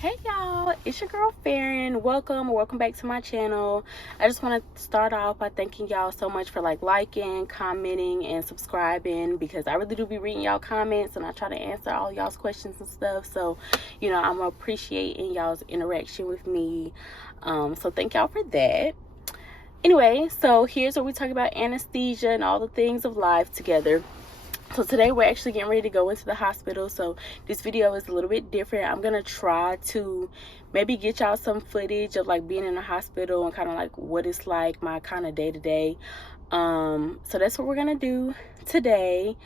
Hey y'all, it's your girl Farron. Welcome back to my channel. I just want to start off by thanking y'all so much for liking, commenting, and subscribing, because I really do be reading y'all comments and I try to answer all y'all's questions and stuff. So I'm appreciating y'all's interaction with me. So thank y'all for that. Anyway, so here's where we talk about anesthesia and all the things of life together. So today we're actually getting ready to go into the hospital. So this video is a little bit different. I'm gonna try to maybe get y'all some footage of being in the hospital and kind of what it's like, my kind of day-to-day. So that's what we're gonna do today.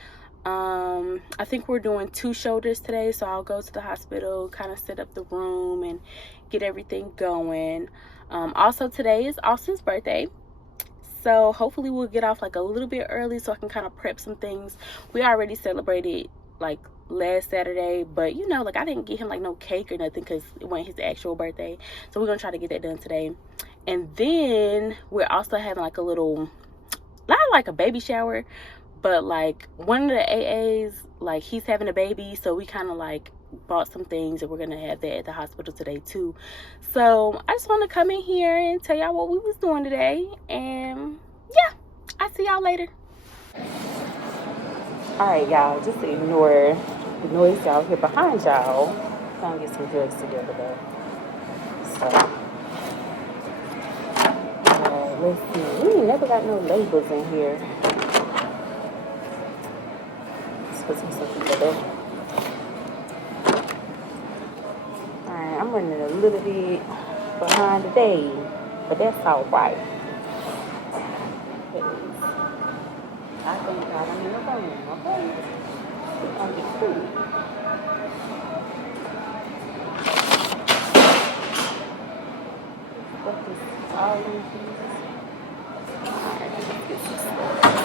I think we're doing 2 shoulders today, so I'll go to the hospital, kind of set up the room and get everything going. Also today is Austin's birthday. So hopefully we'll get off a little bit early so I can kind of prep some things. We already celebrated last Saturday, but I didn't get him no cake or nothing because it wasn't his actual birthday. So we're gonna try to get that done today. And then we're also having a little, not a baby shower, but one of the AAs, he's having a baby, so we kind of bought some things and we're gonna have that at the hospital today too. So I just want to come in here and tell y'all what we was doing today, and yeah, I'll see y'all later. All right, y'all, just ignore the noise y'all hear behind y'all. Gonna get some drugs together though. So let's see, we ain't never got no labels in here. Let's put some stuff together. I'm running a little bit behind today, but that's all right. I thank God I'm in the room, okay? We're gonna get through. What is all these? Alright, let's get some stuff.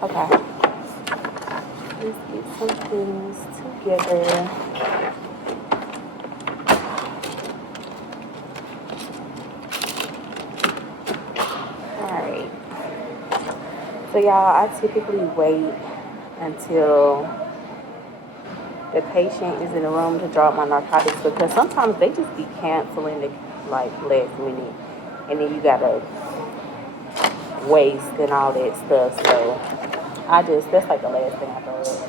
Okay, let's get some things together. Alright, so y'all, I typically wait until the patient is in the room to drop my narcotics, because sometimes they just be canceling the last minute, and then you gotta waste and all that stuff. So that's the last thing I throw up.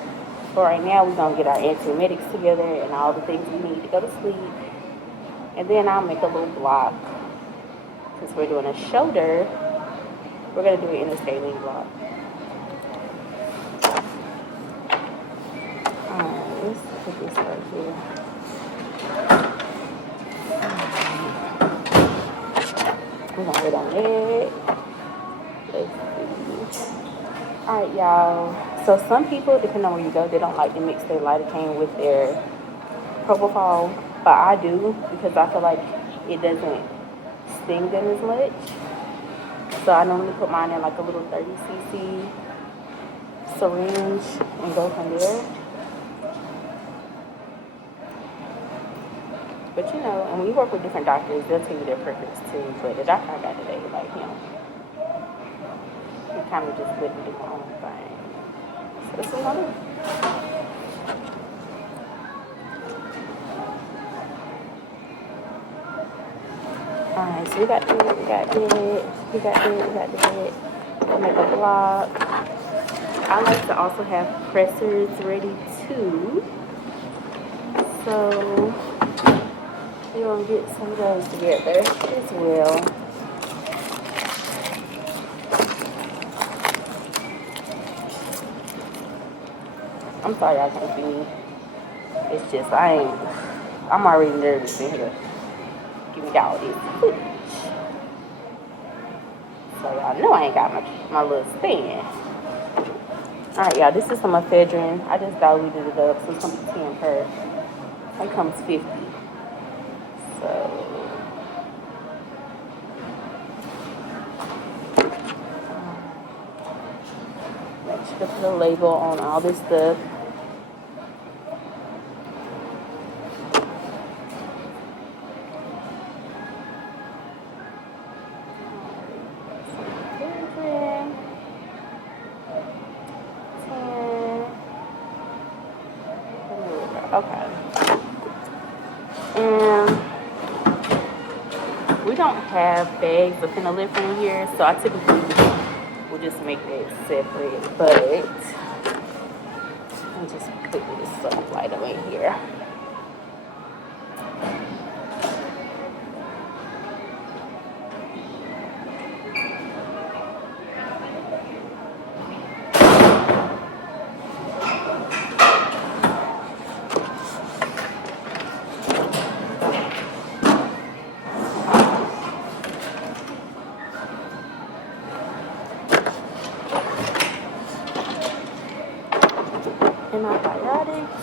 But right now we're gonna get our antiemetics together and all the things we need to go to sleep, and then I'll make a little block. Since we're doing a shoulder, we're gonna do an intersaline block. Alright, let's put this right here. We're gonna wait on that. Let's see. Alright, y'all. So some people, depending on where you go, they don't like to mix their lidocaine with their propofol, but I do, because I feel like it doesn't sting them as much. So I normally put mine in a little 30cc syringe and go from there. But and when you work with different doctors, they'll tell you their preference too. But the doctor I got today, him, he kind of just let me do my own thing. So that's what I'm gonna do. Alright, so we got that, we got that. We'll make a block. I like to also have pressers ready too. So we're gonna get some of those together as well. I'm sorry y'all can't see me. It's just I'm already nervous in here. Giving y'all this footage. So y'all know I ain't got my little stand. Alright, y'all, this is some ephedrine. I just diluted it up, so it's gonna be 10 per. It comes 50. So to put a label on all this stuff. Okay. And we don't have bags of phenylephrine here, so I typically will just make that separate. But I'm just putting this stuff right away here. Antibiotics.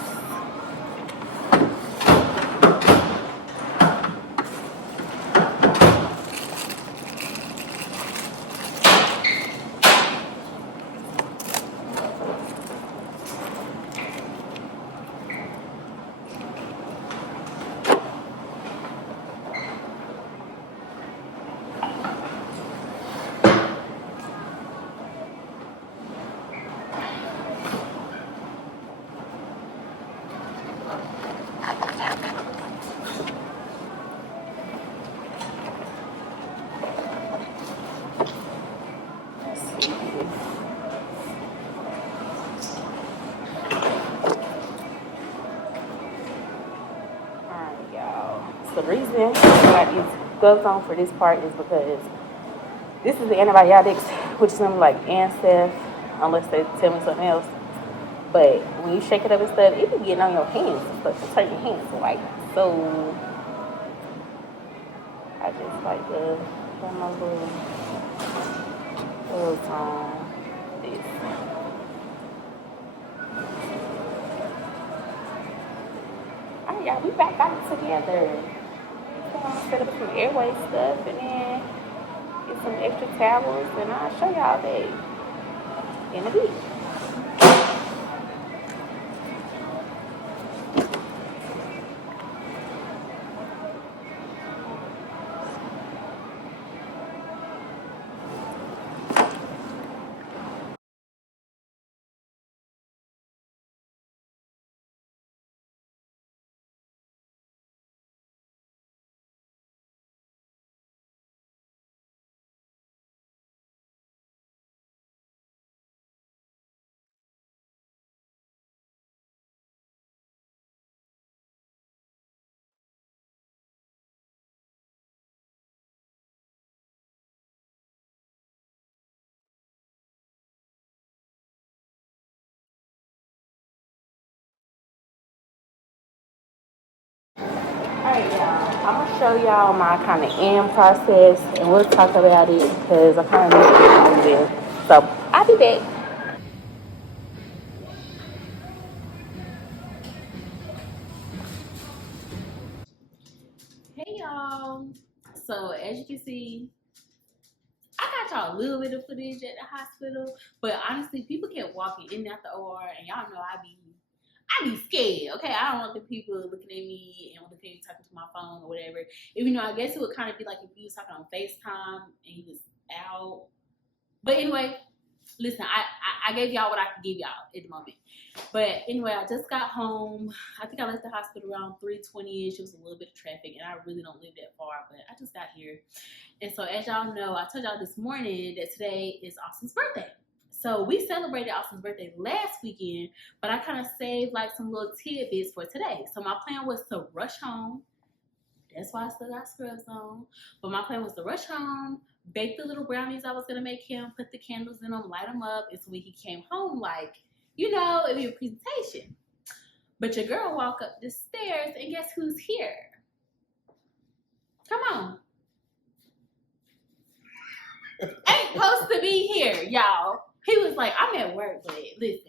The reason I got these gloves on for this part is because this is the antibiotics, which is something like Anesthesia, unless they tell me something else. But when you shake it up and stuff, it be getting on your hands, but to turn your hands white. So I just like to put my little gloves on this. Alright, y'all, we back out together. Set up some airway stuff and then get some extra towels, and I'll show y'all that in a bit. Alright, y'all. I'm gonna show y'all my kind of end process, and we'll talk about it because I kind of need to do this. So I'll be back. Hey y'all. So as you can see, I got y'all a little bit of footage at the hospital, but honestly, people kept walking in and out the OR, and y'all know I be scared, okay? I don't want the people looking at me and looking at me talking to my phone or whatever. Even though I guess it would kind of be like if you was talking on FaceTime and you was out. But anyway, listen, I gave y'all what I could give y'all at the moment. But anyway, I just got home. I think I left the hospital around 3:20ish. It was a little bit of traffic, and I really don't live that far, but I just got here. And so as y'all know, I told y'all this morning that today is Austin's birthday. So we celebrated Austin's birthday last weekend, but I kind of saved like some little tidbits for today. So my plan was to rush home. That's why I still got scrubs on. But my plan was to rush home, bake the little brownies I was going to make him, put the candles in them, light them up. And so when he came home, like, you know, it'd be a presentation. But your girl walked up the stairs, and guess who's here? Come on. Ain't supposed to be here, y'all. He was like, I'm at work, but listen,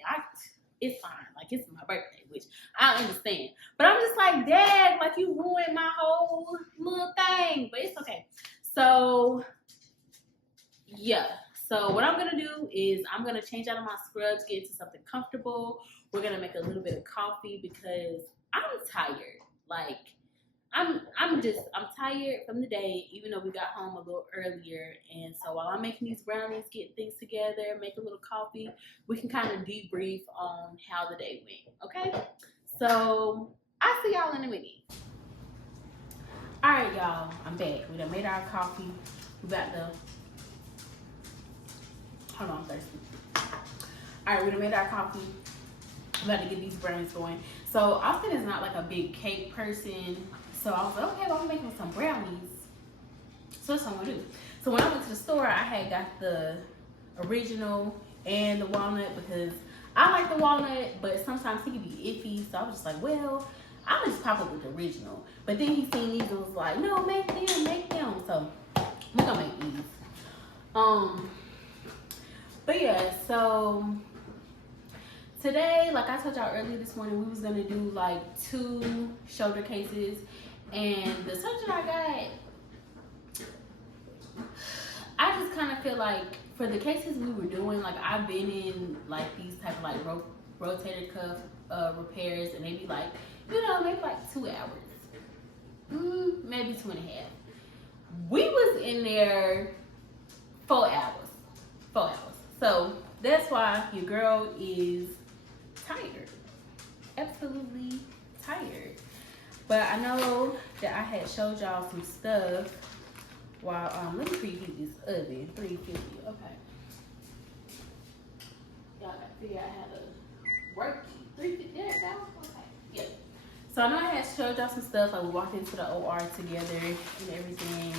it's fine. Like, it's my birthday, which I understand. But I'm just like, Dad, like, you ruined my whole little thing. But it's okay. So, yeah. So what I'm gonna do is I'm gonna change out of my scrubs, get into something comfortable. We're gonna make a little bit of coffee because I'm tired. Like I'm tired from the day, even though we got home a little earlier. And so while I'm making these brownies, getting things together, make a little coffee, we can kind of debrief on how the day went. Okay? So I'll see y'all in a minute. Alright y'all, I'm back. We done made our coffee. We got the hold on, I'm thirsty. Alright, we done made our coffee. I'm about to get these brownies going. So Austin is not like a big cake person. So I was like, okay, well, I'm making some brownies. So that's what I'm gonna do. So when I went to the store, I had got the original and the walnut because I like the walnut, but sometimes he can be iffy. So I was just like, well, I'm gonna just pop up with the original. But then he seen these and was like, no, make them. So we're gonna make these. But yeah, so today, like I told y'all earlier this morning, we was gonna do like 2 shoulder cases. And the surgeon I got, I just kind of feel like for the cases we were doing, like I've been in like these type of like rotator cuff repairs, and maybe like, you know, maybe like 2 hours, maybe 2.5. We was in there 4 hours. So that's why your girl is tired, absolutely tired. But I know that I had showed y'all some stuff while, let me preheat this oven, 350, okay. Y'all gotta figure out how to work it. 350, there it go, okay, yeah. So I know I had showed y'all some stuff, like we walked into the OR together and everything,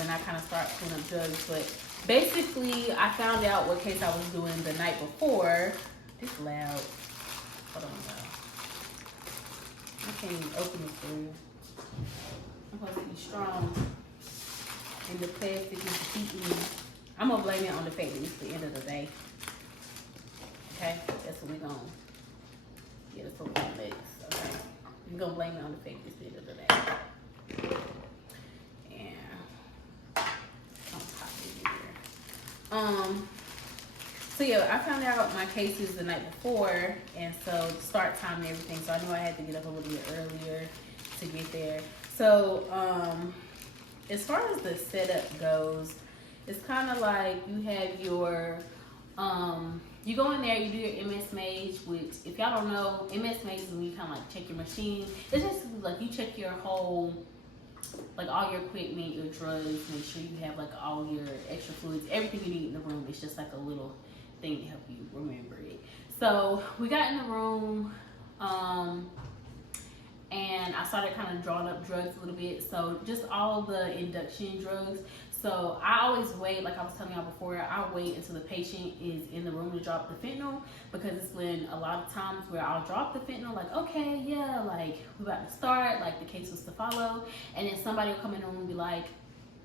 and I kind of started pulling up drugs, but basically I found out what case I was doing the night before. It's loud, hold on y'all. I can't even open it for you. I'm supposed to be strong. And the plastic is keeping me. I'm gonna blame it on the fact that it's the end of the day. Okay? That's what we're gonna get us some legs. Okay. We're gonna blame it on the fact that it's the end of the day. And I'll pop it here. So yeah, I found out my cases the night before, and so start time and everything. So I knew I had to get up a little bit earlier to get there. So as far as the setup goes, it's kind of like you have your you go in there, you do your MS Mage, which if y'all don't know, MS Mage is when you kind of like check your machine. It's just like you check your whole, like all your equipment, your drugs, make sure you have like all your extra fluids, everything you need in the room. It's just like a little thing to help you remember it. So we got in the room, and I started kind of drawing up drugs a little bit. So just all the induction drugs. So I always wait, like I was telling y'all before, I wait until the patient is in the room to drop the fentanyl, because it's been a lot of times where I'll drop the fentanyl, like, okay, yeah, like we're about to start, like the case was to follow, and then somebody will come in the room and be like,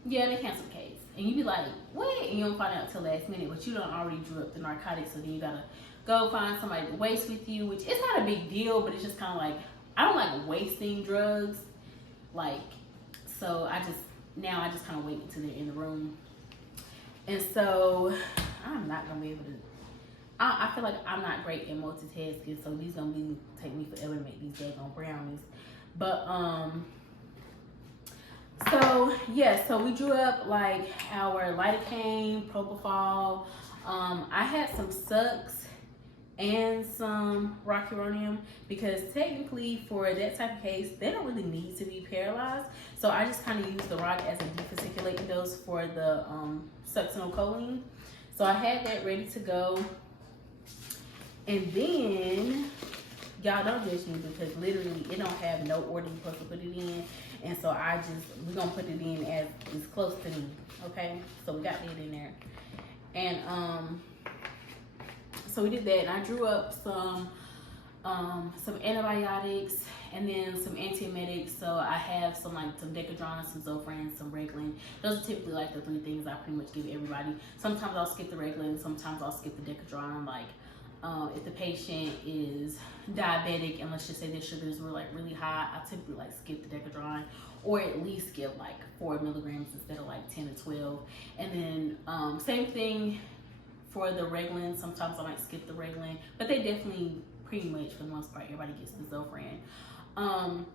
yeah, they canceled the case. And you be like, what? And you don't find out till last minute, but you done already drew up the narcotics, so then you gotta go find somebody to waste with you, which it's not a big deal, but it's just kind of like, I don't like wasting drugs, like, so I just kind of wait until they're in the room. And so I'm not gonna be able to, I feel like I'm not great at multitasking, so these gonna take me forever to make these daggone brownies. But so yeah, so we drew up like our lidocaine, propofol. I had some sucks and some rocuronium, because technically for that type of case, they don't really need to be paralyzed. So I just kind of use the rock as a defasciculating dose for the succinylcholine. So I had that ready to go. And then, y'all don't judge me, because literally it don't have no order you're supposed to put it in. And so we're gonna put it in as it's close to me, okay? So we got that in there. And so we did that, and I drew up some antibiotics and then some antiemetics. So I have some Decadron, some Zofran, some Reglan. Those are typically like the 3 things I pretty much give everybody. Sometimes I'll skip the Reglan, sometimes I'll skip the Decadron. Like if the patient is diabetic and let's just say their sugars were like really high, I typically like skip the Decadron, or at least skip like 4 milligrams instead of like 10 or 12. And then same thing for the Reglan. Sometimes I might skip the Reglan, but they definitely pretty much for the most part everybody gets the Zofran.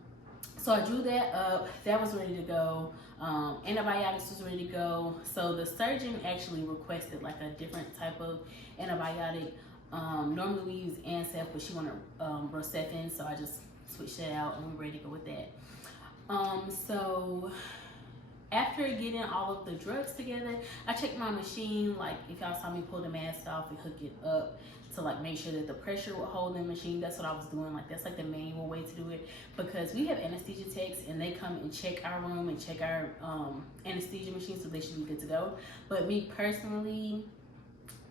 So I drew that up, that was ready to go. Antibiotics was ready to go. So the surgeon actually requested like a different type of antibiotic. Normally we use Anesthesia, but she wanted Rocephin, so I just switched that out and we're ready to go with that. So after getting all of the drugs together, I checked my machine. Like if y'all saw me pull the mask off and hook it up to like make sure that the pressure would hold in the machine, that's what I was doing. Like that's like the manual way to do it, because we have anesthesia techs and they come and check our room and check our anesthesia machine, so they should be good to go. But me personally,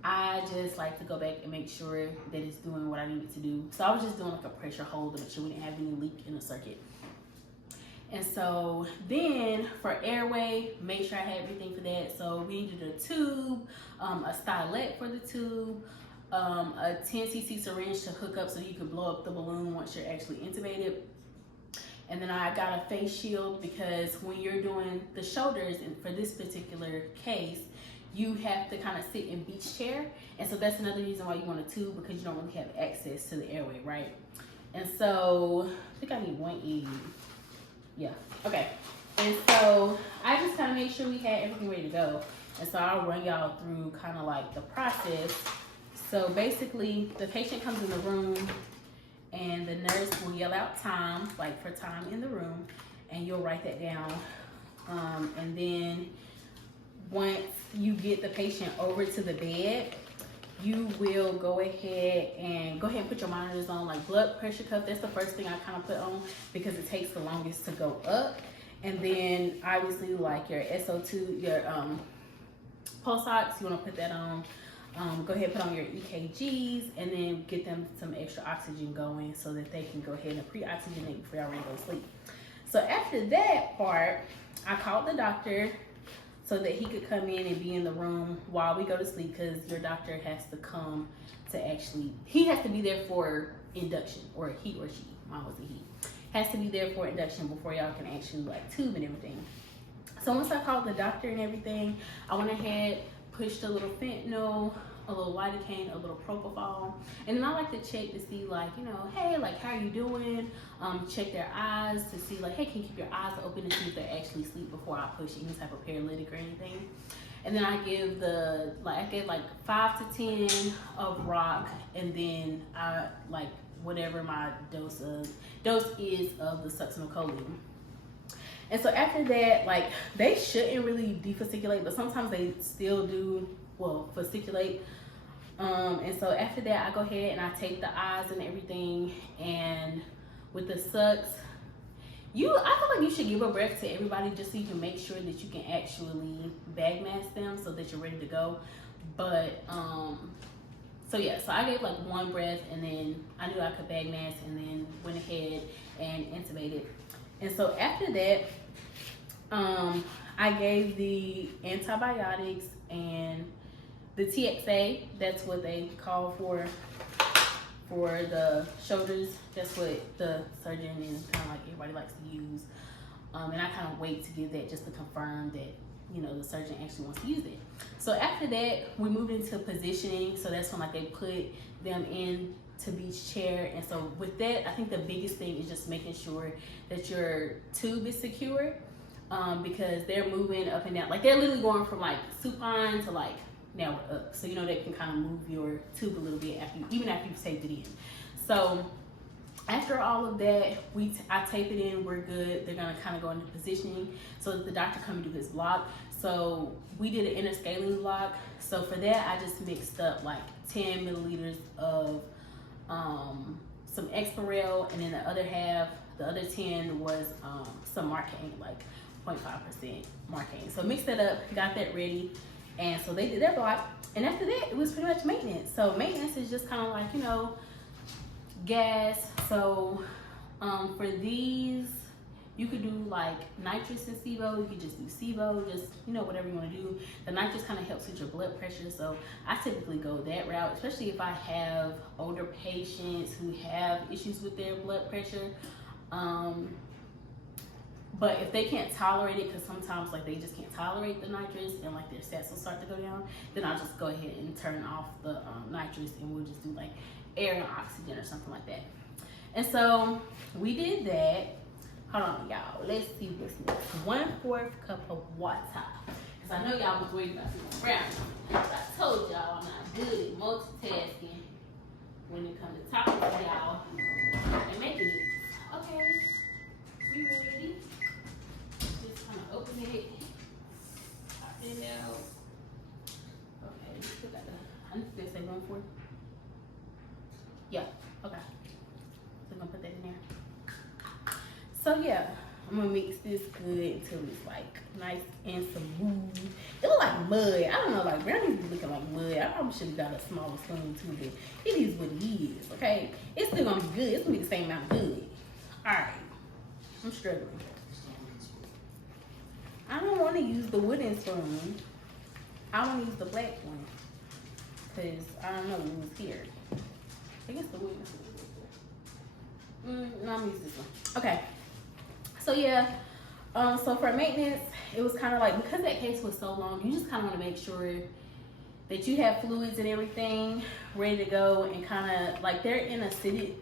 I just like to go back and make sure that it's doing what I need it to do. So I was just doing like a pressure hold to make sure we didn't have any leak in the circuit. And so then for airway, make sure I had everything for that. So we needed a tube, a stylet for the tube, a 10cc syringe to hook up so you can blow up the balloon once you're actually intubated. And then I got a face shield because when you're doing the shoulders, and for this particular case, you have to kind of sit in beach chair. And so that's another reason why you want a tube, because you don't really have access to the airway, right? And so I think I need 180. Yeah, okay. And so I just kind of made sure we had everything ready to go. And so I'll run y'all through kind of like the process. So basically the patient comes in the room and the nurse will yell out time, like for time in the room, and you'll write that down. And then once you get the patient over to the bed, you will go ahead and put your monitors on, like blood pressure cuff. That's the first thing I kind of put on because it takes the longest to go up. And then obviously like your SO2, your pulse ox, you want to put that on. Go ahead and put on your EKGs and then get them some extra oxygen going so that they can go ahead and pre-oxygenate before y'all ready to go to sleep. So after that part, I called the doctor so that he could come in and be in the room while we go to sleep, because your doctor has to come to actually, he has to be there for induction, or he or she, mine was a he, has to be there for induction before y'all can actually like tube and everything. So once I called the doctor and everything, I went ahead, pushed a little fentanyl, a little lidocaine, a little propofol, and then I like to check to see like, you know, hey, like how are you doing? Check their eyes to see like, hey, can you keep your eyes open and see if they actually sleep before I push any type of paralytic or anything. And then I give I gave like 5 to 10 of rock, and then I like whatever my dose is of the succinylcholine. And so after that, like they shouldn't really defasciculate, but sometimes they still do, well, fasciculate. And so after that, I go ahead and I take the eyes and everything, and with the sucks, I feel like you should give a breath to everybody just so you can make sure that you can actually bag mask them so that you're ready to go. But so yeah, so I gave like 1 breath, and then I knew I could bag mask, and then went ahead and intubated. And so after that, I gave the antibiotics and the TXA. That's what they call for the shoulders. That's what the surgeon and kind of like everybody likes to use. And I kind of wait to give that just to confirm that, you know, the surgeon actually wants to use it. So after that, we moved into positioning. So that's when like they put them in to beach chair. And so with that, I think the biggest thing is just making sure that your tube is secure, because they're moving up and down. Like they're literally going from like supine to like now we're up. So you know they can kind of move your tube a little bit even after you've taped it in. So after all of that, I tape it in, we're good. They're gonna kind of go into positioning so that the doctor come and do his block. So we did an interscaling block. So for that, I just mixed up like 10 milliliters of some Exparel, and then the other 10 was some Marcaine, like 0.5% Marcaine. So mixed that up, got that ready, and so they did their block. And after that, it was pretty much maintenance. So maintenance is just kind of like, you know, gas. So for these, You could do like nitrous and SIBO. You could just do SIBO, just, you know, whatever you want to do. The nitrous kind of helps with your blood pressure. So I typically go that route, especially if I have older patients who have issues with their blood pressure. But if they can't tolerate it, because sometimes like they just can't tolerate the nitrous and like their stats will start to go down, then I'll just go ahead and turn off the nitrous, and we'll just do like air and oxygen or something like that. And so we did that. Hold on, y'all. Let's see what's next. 1/4 cup of water. Because I know y'all was worried about some brownies. I told y'all I'm not good at multitasking when it comes to talking to y'all and making it. Okay, we ready? Just kind of open it, pop it out. Okay, we still got the, I need to say 1/4. Yeah, okay. So I'm gonna put that in there. So yeah, I'm gonna mix this good until it's like nice and smooth. It look like mud. I don't know, like brownies be looking like mud. I probably should have got a smaller spoon too, but it is what it is, okay? It's still gonna be good. It's gonna be the same amount of good. All right, I'm struggling. I don't want to use the wooden spoon. I want to use the black one because I don't know it was here. I guess the wooden spoon. No, I'm gonna use this one. Okay. So yeah, so for maintenance, it was kind of like, because that case was so long, you just kind of want to make sure that you have fluids and everything ready to go, and kind of like they're in a sitting,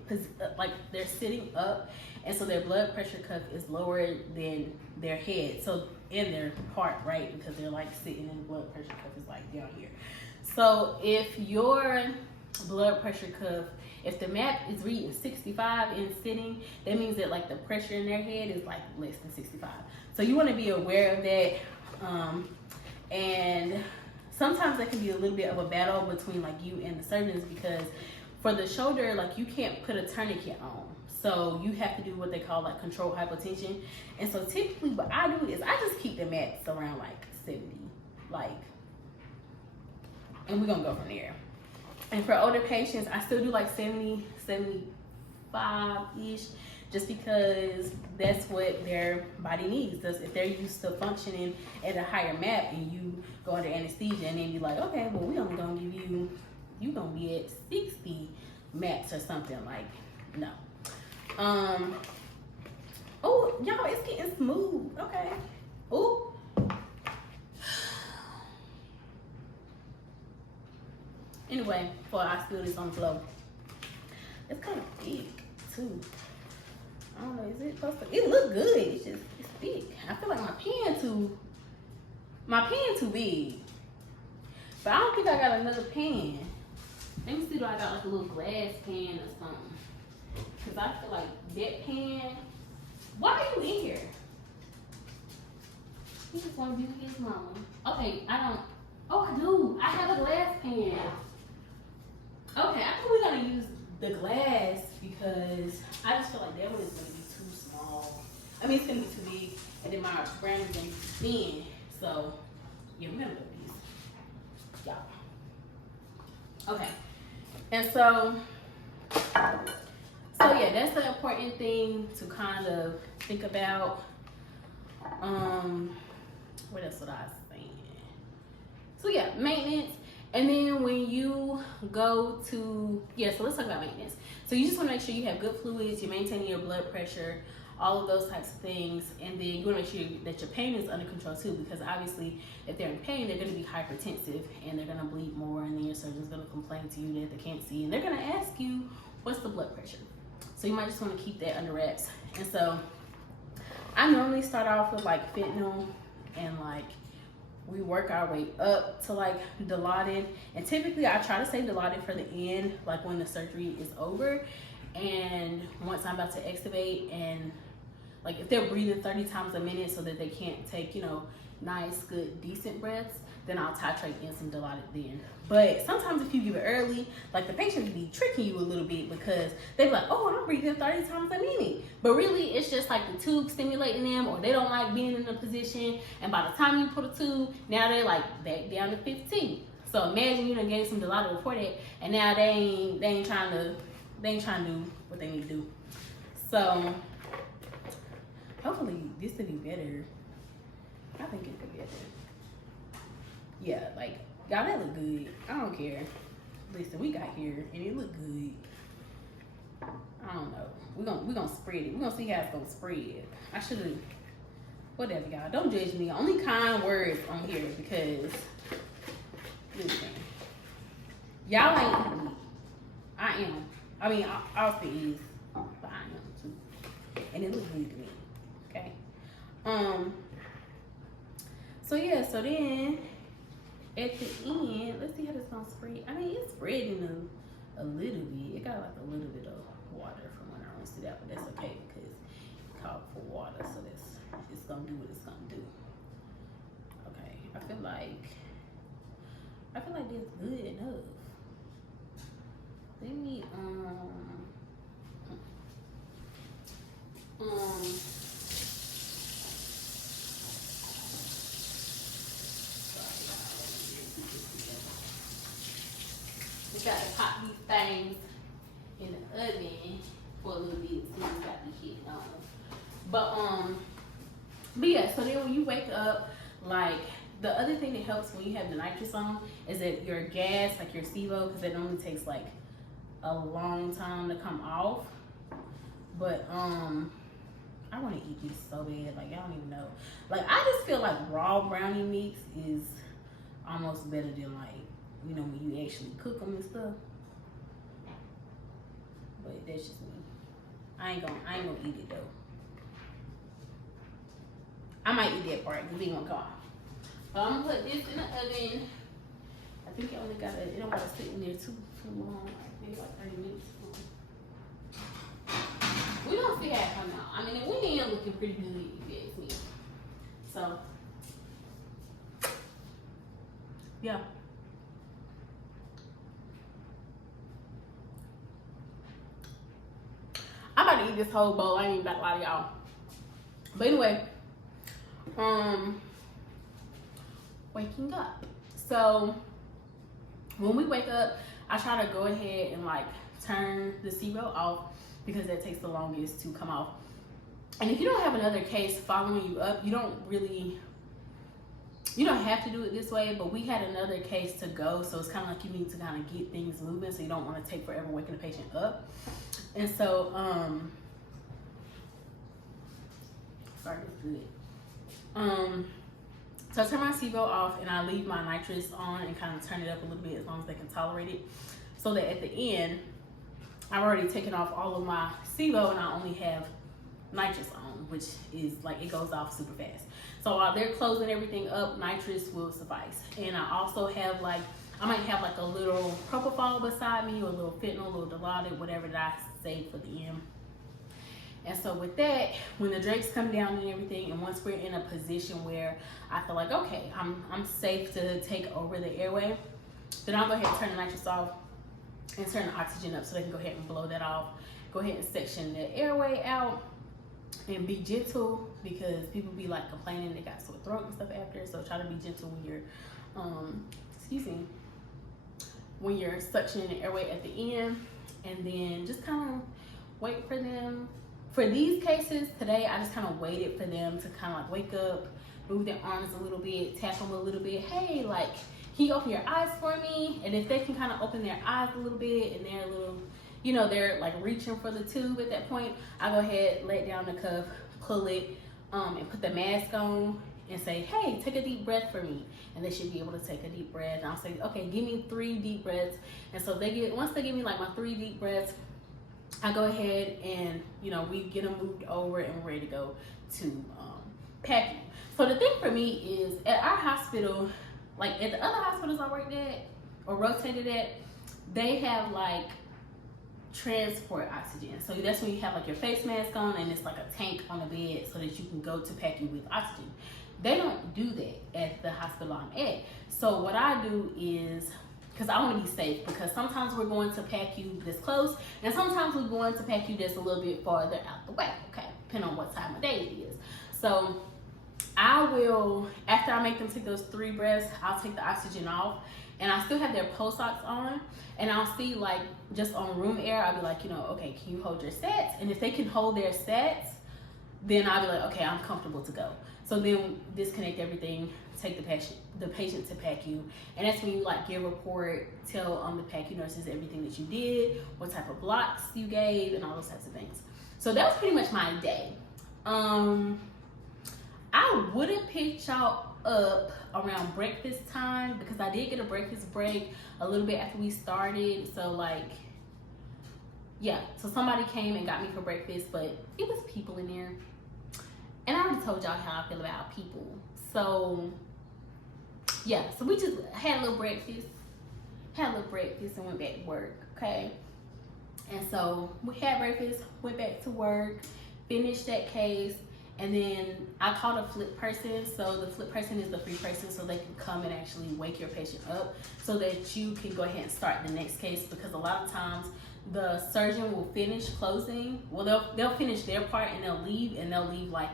like they're sitting up, and so their blood pressure cuff is lower than their head, so in their heart, right? Because they're like sitting, and the blood pressure cuff is like down here. So if your blood pressure cuff, if the map is reading 65 and sitting, that means that like the pressure in their head is like less than 65. So you want to be aware of that. And sometimes that can be a little bit of a battle between like you and the surgeons, because for the shoulder, like you can't put a tourniquet on. So you have to do what they call like controlled hypotension. And so typically what I do is I just keep the maps around like 70, like, and we're gonna go from there. And for older patients, I still do like 70, 75-ish, just because that's what their body needs. If they're used to functioning at a higher map and you go under anesthesia and then be like, okay, well, we only gonna give you, you gonna be at 60 maps or something, like, no. Oh, y'all, it's getting smooth, okay. Ooh. Anyway, before I spill this on the floor, it's kind of thick too. I don't know, is it supposed to? It look good. It's just, it's thick. I feel like my pen too big. But I don't think I got another pen. Let me see, do I got like a little glass pen or something? Cause I feel like that pen. Why are you in here? He just want to be with his mama. Okay, I don't. Oh, I do. I have a glass pen. Okay, I think we're gonna use the glass because I just feel like that one is gonna be too small. I mean, it's gonna be too big, and then my brand is gonna be too thin. So, yeah, we're gonna go with these. Yeah. Okay. And so yeah, that's the important thing to kind of think about. What else was I saying? So yeah, maintenance. And then when you go to, so let's talk about maintenance. So you just want to make sure you have good fluids, you're maintaining your blood pressure, all of those types of things. And then you want to make sure that your pain is under control too, because obviously if they're in pain, they're going to be hypertensive and they're going to bleed more, and then your surgeon's going to complain to you that they can't see, and they're going to ask you, what's the blood pressure? So you might just want to keep that under wraps. And so I normally start off with like fentanyl, and like we work our way up to like Dilaudid, and typically I try to save Dilaudid for the end, like when the surgery is over, and once I'm about to extubate, and like if they're breathing 30 times a minute so that they can't take, you know, nice, good, decent breaths, then I'll titrate in some Dilaudid then. But sometimes if you give it early, like the patients be tricking you a little bit, because they be like, oh, I'm breathing 30 times a minute. But really it's just like the tube stimulating them, or they don't like being in the position. And by the time you put a tube, now they're like back down to 15. So imagine you done gave some Dilaudid before that, and now they ain't trying to do what they need to do. So Hopefully this will be better. I think it'll be better. Yeah, like, y'all, that look good. I don't care. Listen, we got here and it look good. I don't know. We're gonna spread it. We're gonna see how it's gonna spread. I should've, whatever, y'all. Don't judge me. Only kind words on here because, listen, y'all ain't eating it. I am. I mean, Austin is, but I am too. And it looks good to me. Okay. So yeah, so then at the end, let's see how this gonna spread. I mean, it's spreading a little bit. It got like a little bit of water from when I rinsed it out, but that's okay because it called for water, so it's gonna do what it's gonna do. Okay, I feel like that's good enough. Let me we got to pop these things in the oven for a little bit so we got these shit on. But yeah, so then when you wake up, like the other thing that helps when you have the nitrous on is that your gas, like your SIBO, because it normally takes like a long time to come off. But I want to eat this so bad, like I don't even know. Like I just feel like raw brownie mix is almost better than like, you know, when you actually cook them and stuff. But that's just me. I ain't gonna eat it though. I might eat that part because it won't come off. But I'm gonna put this in the oven. I think it only gotta, it don't gotta sit in there too long. Maybe like 30 minutes. We don't see how it come out. I mean, it went in looking pretty good, if you ask me. So, yeah. I'm about to eat this whole bowl. I ain't even about to lie to y'all. But anyway, waking up. So when we wake up, I try to go ahead and like turn the SIBO off because that takes the longest to come off. And if you don't have another case following you up, you don't have to do it this way, but we had another case to go, so it's kind of like you need to kind of get things moving, so you don't want to take forever waking the patient up. And so, sorry, it's good. So I turn my SIBO off and I leave my nitrous on and kind of turn it up a little bit as long as they can tolerate it, so that at the end, I've already taken off all of my SIBO and I only have nitrous on, which is like, it goes off super fast. So while they're closing everything up, nitrous will suffice. And I also have like, I might have like a little propofol beside me, or a little fentanyl, a little Dilaudid, whatever that I save for the end. And so with that, when the drapes come down and everything, and once we're in a position where I feel like, okay, I'm safe to take over the airway, then I'll go ahead and turn the nitrous off and turn the oxygen up so they can go ahead and blow that off. Go ahead and section the airway out and be gentle, because people be like complaining they got sore throat and stuff after. So try to be gentle when you're, when you're suctioning the airway at the end, and then just kind of wait for them. For these cases today, I just kind of waited for them to kind of like wake up, move their arms a little bit, tap them a little bit. Hey, like, can you open your eyes for me? And if they can kind of open their eyes a little bit and they're a little, you know, they're like reaching for the tube at that point, I go ahead, let down the cuff, pull it, and put the mask on and say, hey, take a deep breath for me. And they should be able to take a deep breath. And I'll say, okay, give me 3 deep breaths. And so once they give me like my 3 deep breaths, I go ahead and, you know, we get them moved over and we're ready to go to packing. So the thing for me is, at our hospital, like at the other hospitals I worked at or rotated at, they have like transport oxygen. So that's when you have like your face mask on and it's like a tank on the bed so that you can go to PACU with oxygen. They don't do that at the hospital I'm at. So what I do is, because I want to be safe, because sometimes we're going to PACU this close and sometimes we're going to PACU just a little bit farther out the way, okay, depending on what time of day it is. So I will, after I make them take those 3 breaths, I'll take the oxygen off, and I still have their pulse ox on, and I'll see, like, just on room air, I'll be like, you know, okay, can you hold your stats? And if they can hold their stats, then I'll be like, okay, I'm comfortable to go. So then disconnect everything, take the patient to PACU, and that's when you like give a report, tell the PACU nurses everything that you did, what type of blocks you gave, and all those types of things. So that was pretty much my day. I would have picked y'all up around breakfast time because I did get a breakfast break a little bit after we started. So like, yeah, so somebody came and got me for breakfast, but it was people in there. And I already told y'all how I feel about people. So yeah, so we just had a little breakfast and went back to work, okay? And so we had breakfast, went back to work, finished that case, and then I called a flip person. So the flip person is the free person, so they can come and actually wake your patient up so that you can go ahead and start the next case, because a lot of times the surgeon will finish closing. Well, they'll finish their part and they'll leave like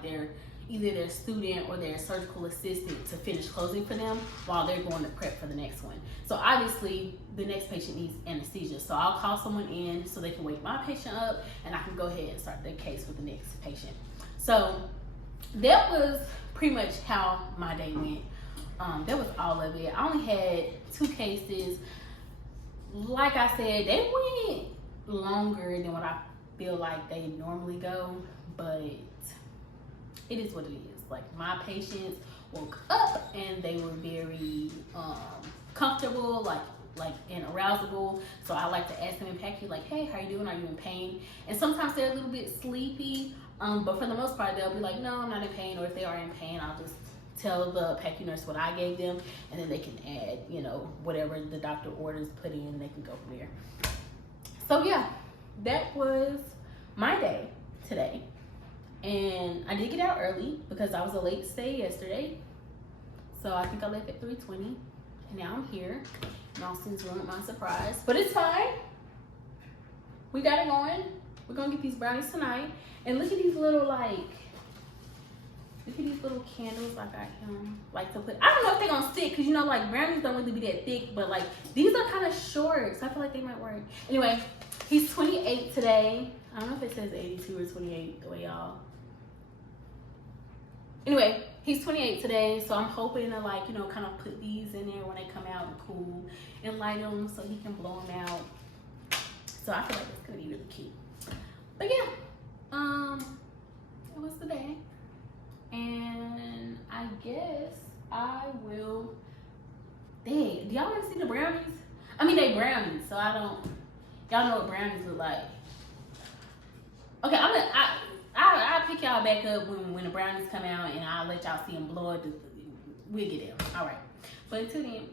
either their student or their surgical assistant to finish closing for them while they're going to prep for the next one. So obviously the next patient needs anesthesia. So I'll call someone in so they can wake my patient up and I can go ahead and start the case with the next patient. So that was pretty much how my day went. That was all of it. I only had 2 cases. Like I said, they went longer than what I feel like they normally go, but it is what it is. Like, my patients woke up and they were very comfortable, like and arousable. So I like to ask them in PACU, like, hey, how you doing? Are you in pain? And sometimes they're a little bit sleepy, but for the most part they'll be like, no, I'm not in pain. Or if they are in pain, I'll just tell the PACU nurse what I gave them, and then they can add, you know, whatever the doctor orders put in, they can go from there. So yeah, that was my day today. And I did get out early because I was a late stay yesterday. So I think I left at 3:20, and now I'm here. And Austin's ruined my surprise, but it's fine. We got it going. We're gonna get these brownies tonight. And look at these little look at these little candles I got him like to put. I don't know if they're gonna stick, because you know, like, brownies don't really be that thick, but like these are kind of short, so I feel like they might work. Anyway, he's 28 today. I don't know if it says 82 or 28 the way y'all. Anyway, he's 28 today, so I'm hoping to, like, you know, kind of put these in there when they come out and cool and light them so he can blow them out. So I feel like it's gonna be really cute. But yeah, it was the day. And I guess I will. Dang, do y'all want to see the brownies? I mean, they brownies, so I don't. Y'all know what brownies look like. Okay, I'll pick y'all back up when the brownies come out, and I'll let y'all see them blow it. We'll get them. All right. But until then,